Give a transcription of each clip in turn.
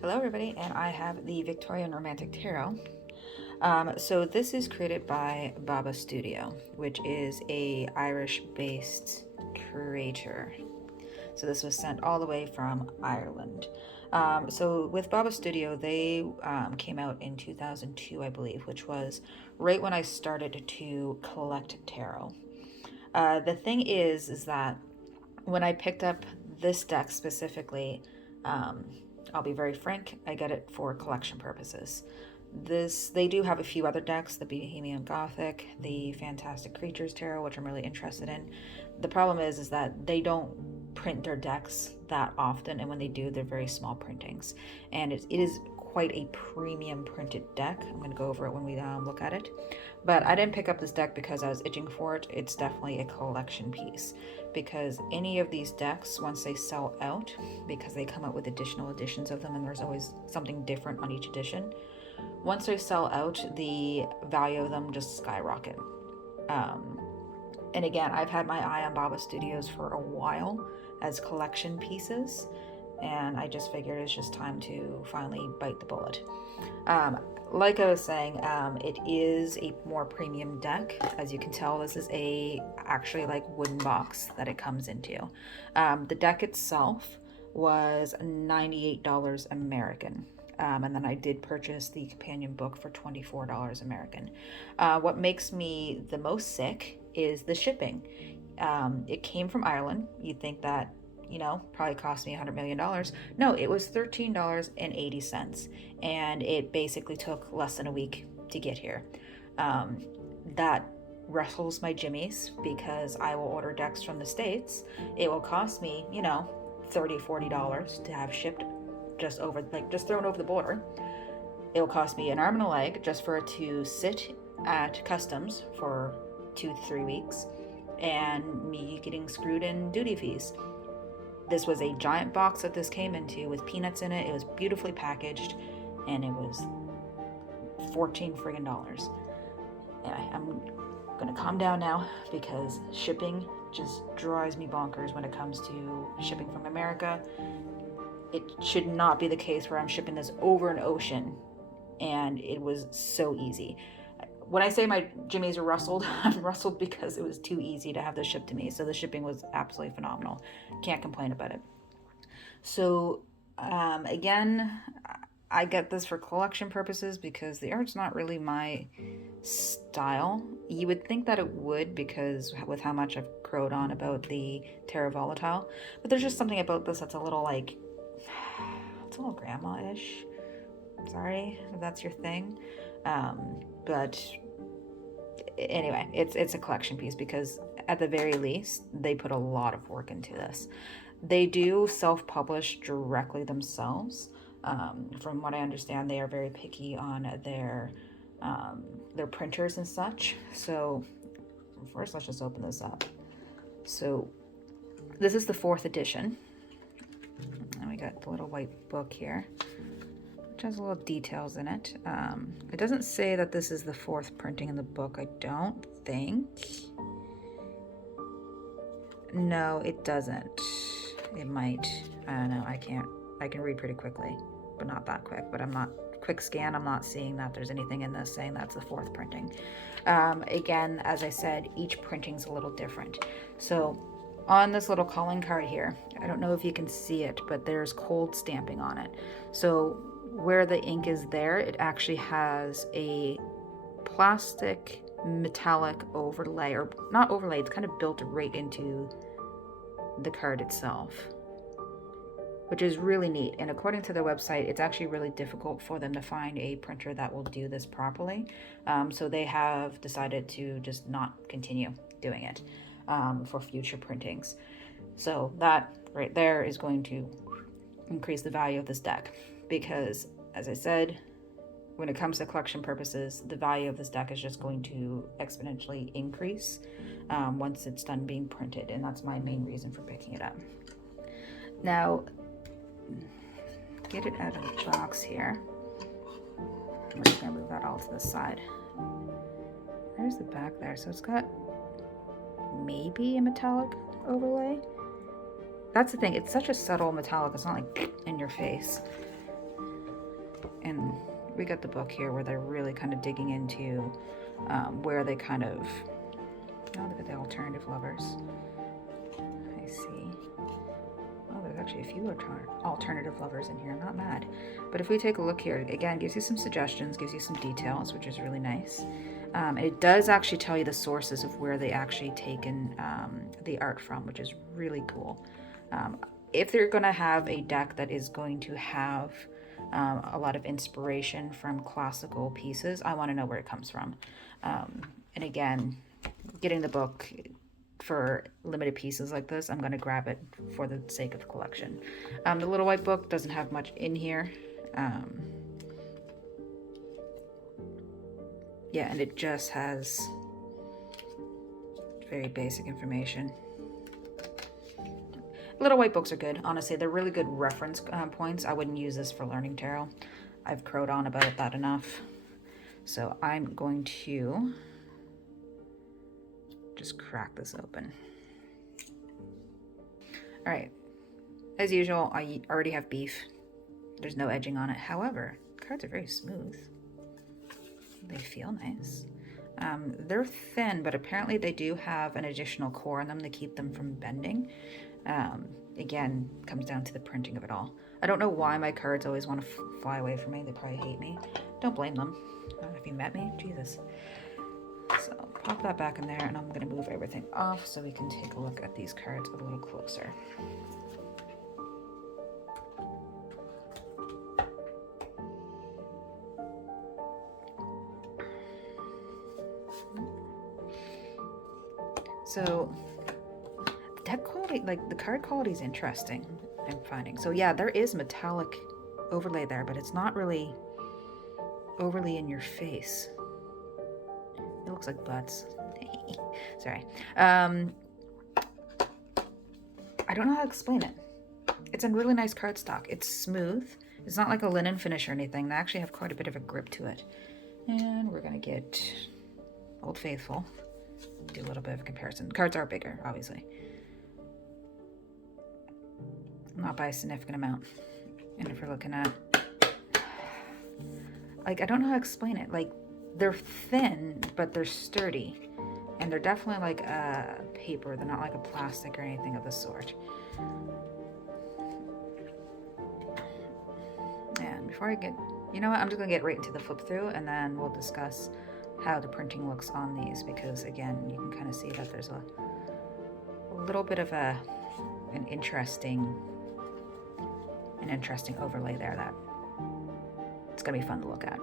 Hello everybody, and I have the Victorian Romantic Tarot. So this is created by Baba Studio, which is a Irish-based creator. So this was sent all the way from Ireland. So with Baba Studio, they came out in 2002, I believe, which was right when I started to collect tarot. The thing is that when I picked up this deck specifically, um, I'll be very frank, I get it for collection purposes. They do have a few other decks, the Bohemian Gothic, the Fantastic Creatures Tarot, which I'm really interested in. The problem is that they don't print their decks that often, and when they do, they're very small printings. And it is quite a premium printed deck. I'm going to go over it when we look at it. But I didn't pick up this deck because I was itching for it. It's definitely a collection piece, because any of these decks, once they sell out, because they come out with additional editions of them, and there's always something different on each edition, once they sell out, the value of them just skyrocket. Um, and again, I've had my eye on Baba Studios for a while as collection pieces, and I just figured it's just time to finally bite the bullet. Like I was saying, it is a more premium deck. As you can tell, this is a actually like wooden box that it comes into. The deck itself was $98 American. And then I did purchase the companion book for $24 American. What makes me the most sick is the shipping. It came from Ireland. You'd think that, probably cost me $100 million. No, it was $13.80. And it basically took less than a week to get here. That wrestles my jimmies, because I will order decks from the States. It will cost me, $30, $40 to have shipped just thrown over the border. It will cost me an arm and a leg just for it to sit at customs for 2 to 3 weeks, and me getting screwed in duty fees. This was a giant box that this came into with peanuts in it. It was beautifully packaged, and it was $14 friggin' dollars. Anyway, I'm gonna calm down now, because shipping just drives me bonkers when it comes to shipping from America. It should not be the case where I'm shipping this over an ocean, and it was so easy. When I say my jimmies are rustled, I'm rustled because it was too easy to have this shipped to me. So the shipping was absolutely phenomenal. Can't complain about it. So again, I get this for collection purposes because the art's not really my style. You would think that it would, because with how much I've crowed on about the Terra Volatile, but there's just something about this that's a little like, it's a little grandma-ish. Sorry if that's your thing. But anyway, it's a collection piece, because at the very least, they put a lot of work into this. They do self-publish directly themselves. From what I understand, they are very picky on their printers and such. So first, let's just open this up. So this is the 4th edition. And we got the little white book here, which has little details in it. It doesn't say that this is the 4th printing in the book, I don't think. No, it doesn't. It might. I don't know. I can read pretty quickly, but not that quick. But I'm not quick scan. I'm not seeing that there's anything in this saying that's the 4th printing. Again, as I said, each printing's a little different. So on this little calling card here, I don't know if you can see it, but there's cold stamping on it. So where the ink is there, it actually has a plastic metallic overlay, or not overlay, it's kind of built right into the card itself, which is really neat. And according to their website, it's actually really difficult for them to find a printer that will do this properly. So they have decided to just not continue doing it for future printings. So that right there is going to increase the value of this deck, because, as I said, when it comes to collection purposes, the value of this deck is just going to exponentially increase once it's done being printed, and that's my main reason for picking it up. Now, get it out of the box here. We're just going to move that all to the side. There's the back there, so it's got maybe a metallic overlay. That's the thing, it's such a subtle metallic, it's not like in your face. we got the book here where they're really kind of digging into where they kind of, oh, look at the alternative lovers. I see. Oh, there's actually a few alternative lovers in here. I'm not mad. But if we take a look here, again, gives you some suggestions, gives you some details, which is really nice. And it does actually tell you the sources of where they actually taken the art from, which is really cool. If they're going to have a deck that is going to have a lot of inspiration from classical pieces, I want to know where it comes from. And again, getting the book for limited pieces like this, I'm going to grab it for the sake of the collection. The little white book doesn't have much in here. Yeah, and it just has very basic information. Little white books are good, honestly. They're really good reference points. I wouldn't use this for learning tarot. I've crowed on about that enough. So I'm going to just crack this open. All right, as usual, I already have beef. There's no edging on it. However, cards are very smooth. They feel nice. They're thin, but apparently they do have an additional core in them to keep them from bending. Again, comes down to the printing of it all. I don't know why my cards always want to fly away from me. They probably hate me. Don't blame them. Have you met me? Jesus. So pop that back in there, and I'm going to move everything off so we can take a look at these cards a little closer. So the deck quality, like the card quality, is interesting, I'm finding. So yeah, there is metallic overlay there, but it's not really overly in your face. It looks like butts. Sorry. I don't know how to explain it. It's a really nice cardstock. It's smooth. It's not like a linen finish or anything. They actually have quite a bit of a grip to it. And we're gonna get Old Faithful. Do a little bit of a comparison. Cards are bigger, obviously. Not by a significant amount. And if we're looking at, like, I don't know how to explain it. Like, they're thin, but they're sturdy. And they're definitely like a paper. They're not like a plastic or anything of the sort. And before I get, you know what, I'm just gonna get right into the flip through, and then we'll discuss how the printing looks on these, because again, you can kind of see that there's a little bit of an interesting overlay there that it's gonna be fun to look at.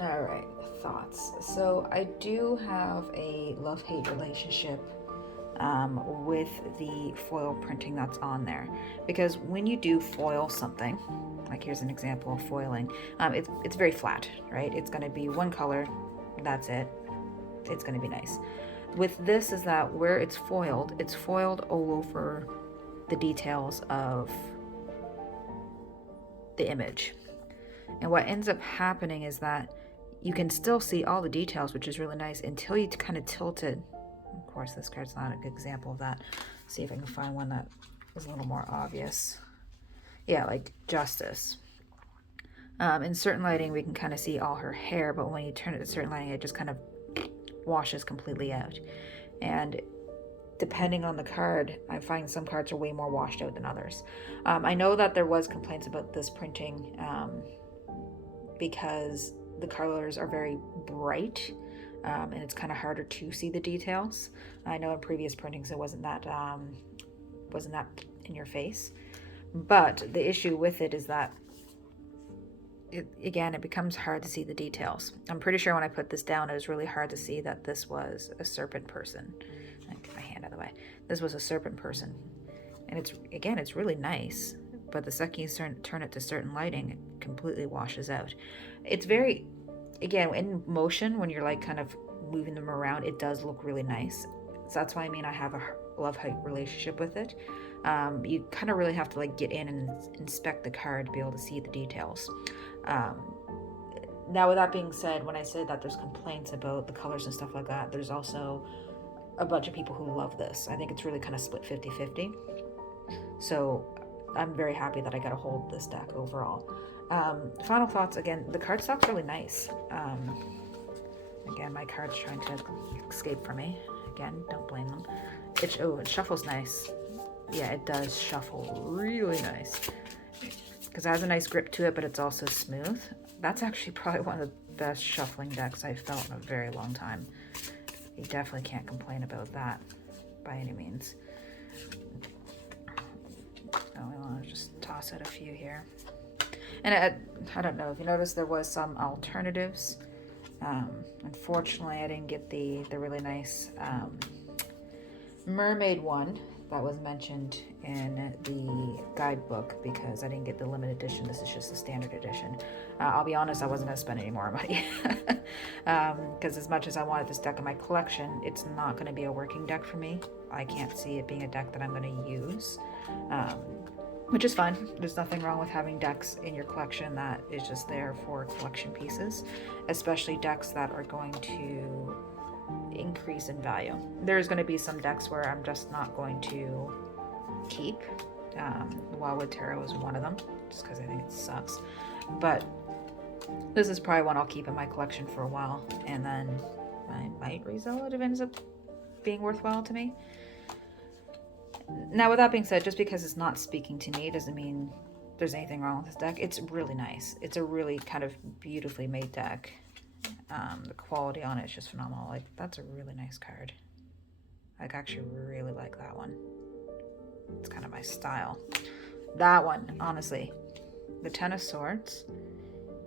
All right, thoughts. So I do have a love-hate relationship with the foil printing that's on there, because when you do foil something, like here's an example of foiling, it's very flat, right? It's going to be one color, that's it. It's going to be nice. With this is that where it's foiled all over the details of the image. And what ends up happening is that you can still see all the details, which is really nice, until you kind of tilt it. Of course, this card's not a good example of that. Let's see if I can find one that is a little more obvious. Yeah, like Justice. In certain lighting, we can kind of see all her hair, but when you turn it to certain lighting, it just kind of washes completely out. And depending on the card, I find some cards are way more washed out than others. I know that there was complaints about this printing because the colors are very bright, and it's kind of harder to see the details. I know in previous printings it wasn't that in your face, but the issue with it is that it becomes hard to see the details. I'm pretty sure when I put this down, it was really hard to see that this was a serpent person. I get my hand out of the way. This was a serpent person, and it's really nice. But the second you turn it to certain lighting, it completely washes out. It's very, again, in motion, when you're like kind of moving them around, it does look really nice. So that's why I have a love-hate relationship with it. You kind of really have to like get in and inspect the card to be able to see the details. Now, with that being said, when I said that there's complaints about the colors and stuff like that, there's also a bunch of people who love this. I think it's really kind of split 50-50. So I'm very happy that I got a hold of this deck overall. Final thoughts, again, the cardstock's really nice. Again, my card's trying to escape from me. Again, don't blame them. It shuffles nice. Yeah, it does shuffle really nice. Because it has a nice grip to it, but it's also smooth. That's actually probably one of the best shuffling decks I've felt in a very long time. You definitely can't complain about that by any means. So I want to just toss out a few here. And I don't know if you noticed, there was some alternatives. Unfortunately, I didn't get the really nice mermaid one that was mentioned in the guidebook, because I didn't get the limited edition. This is just the standard edition. I'll be honest, I wasn't going to spend any more money, because as much as I wanted this deck in my collection, it's not going to be a working deck for me. I can't see it being a deck that I'm going to use. which is fine. There's nothing wrong with having decks in your collection that is just there for collection pieces, especially decks that are going to increase in value. There's going to be some decks where I'm just not going to keep. Wildwood Tarot is one of them, just because I think it sucks. But this is probably one I'll keep in my collection for a while, and then I might resell it if it ends up being worthwhile to me. Now, with that being said, just because it's not speaking to me doesn't mean there's anything wrong with this deck. It's really nice. It's a really kind of beautifully made deck. The quality on it is just phenomenal. Like, that's a really nice card. I actually really like that one. It's kind of my style. That one, honestly. The Ten of Swords,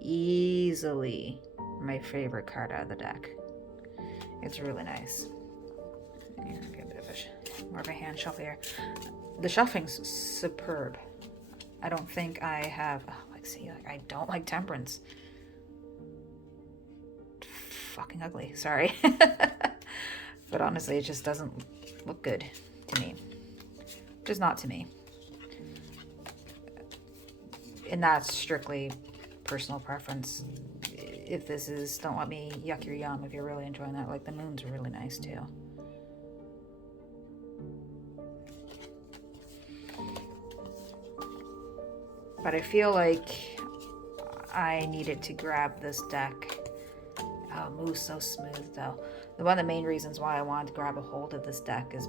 easily my favorite card out of the deck. It's really nice. Here, get a bit of more of a hand shuffle here. The shuffling's superb. I don't think I have. I don't like Temperance. Fucking ugly. Sorry, but honestly, it just doesn't look good to me. Just not to me. And that's strictly personal preference. If this is, don't let me yuck your yum if you're really enjoying that. Like, the moon's really nice too. But I feel like I needed to grab this deck. Oh, it moves so smooth though. One of the main reasons why I wanted to grab a hold of this deck is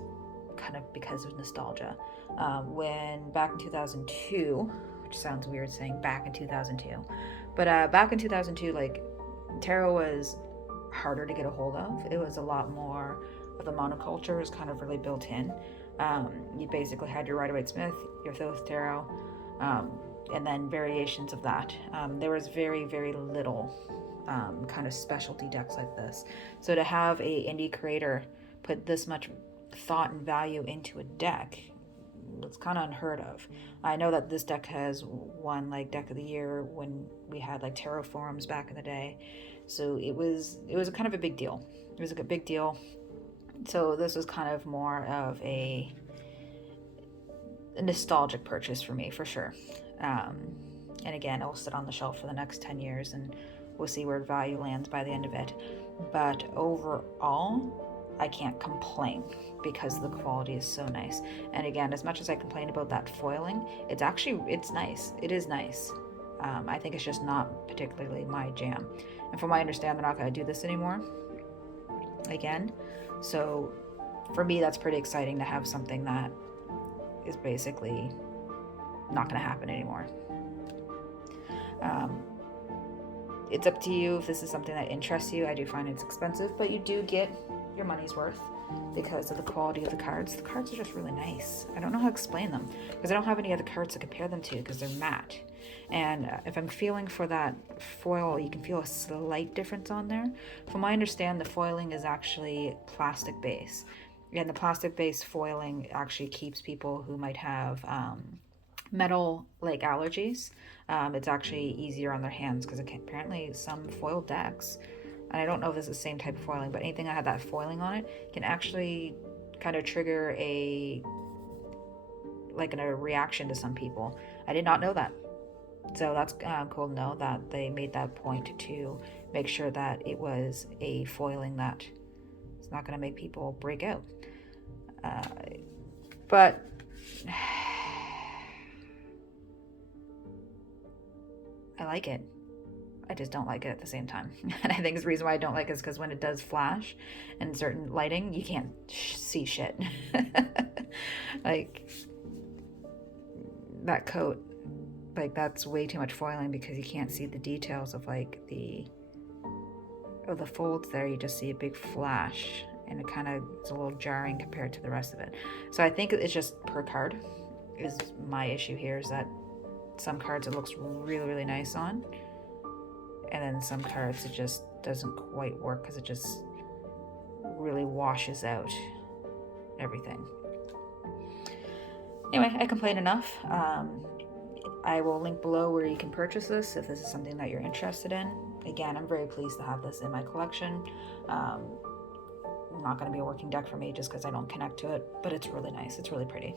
kind of because of nostalgia. When back in 2002, which sounds weird saying back in 2002, but back in 2002, like, tarot was harder to get a hold of. It was a lot more of the monoculture was kind of really built in. You basically had your Rider-Waite-Smith, your Thoth Tarot, and then variations of that. There was very, very little kind of specialty decks like this. So to have a indie creator put this much thought and value into a deck, it's kind of unheard of. I know that this deck has won like Deck of the Year when we had like tarot forums back in the day. So it was a kind of a big deal. It was a big deal. So this was kind of more of a nostalgic purchase for me, for sure. And again, it will sit on the shelf for the next 10 years and we'll see where value lands by the end of it. But overall, I can't complain because the quality is so nice. And again, as much as I complain about that foiling, it's nice. It is nice. I think it's just not particularly my jam. And from what I understand, they're not going to do this anymore again. So for me, that's pretty exciting to have something that is basically not going to happen anymore. It's up to you if this is something that interests you. I do find it's expensive, but you do get your money's worth because of the quality of the cards. The cards are just really nice. I don't know how to explain them because I don't have any other cards to compare them to because they're matte. And if I'm feeling for that foil, you can feel a slight difference on there. From what I understand, the foiling is actually plastic base. And the plastic base foiling actually keeps people who might have metal like allergies. It's actually easier on their hands because apparently some foil decks, and I don't know if this is the same type of foiling, but anything that had that foiling on it can actually kind of trigger a reaction to some people. I did not know that. So that's cool to know that they made that point to make sure that it was a foiling that it's not going to make people break out. But I like it. I just don't like it at the same time. And I think the reason why I don't like it is because when it does flash in certain lighting, you can't see shit. Like, that coat, like, that's way too much foiling because you can't see the details of like the folds there. You just see a big flash and it kind of is a little jarring compared to the rest of it. So I think it's just per card is my issue here, is that some cards it looks really, really nice on, and then some cards it just doesn't quite work because it just really washes out everything. Anyway, I complained enough. I will link below where you can purchase this if this is something that you're interested in. Again, I'm very pleased to have this in my collection. Not going to be a working deck for me just because I don't connect to it, but it's really nice. It's really pretty.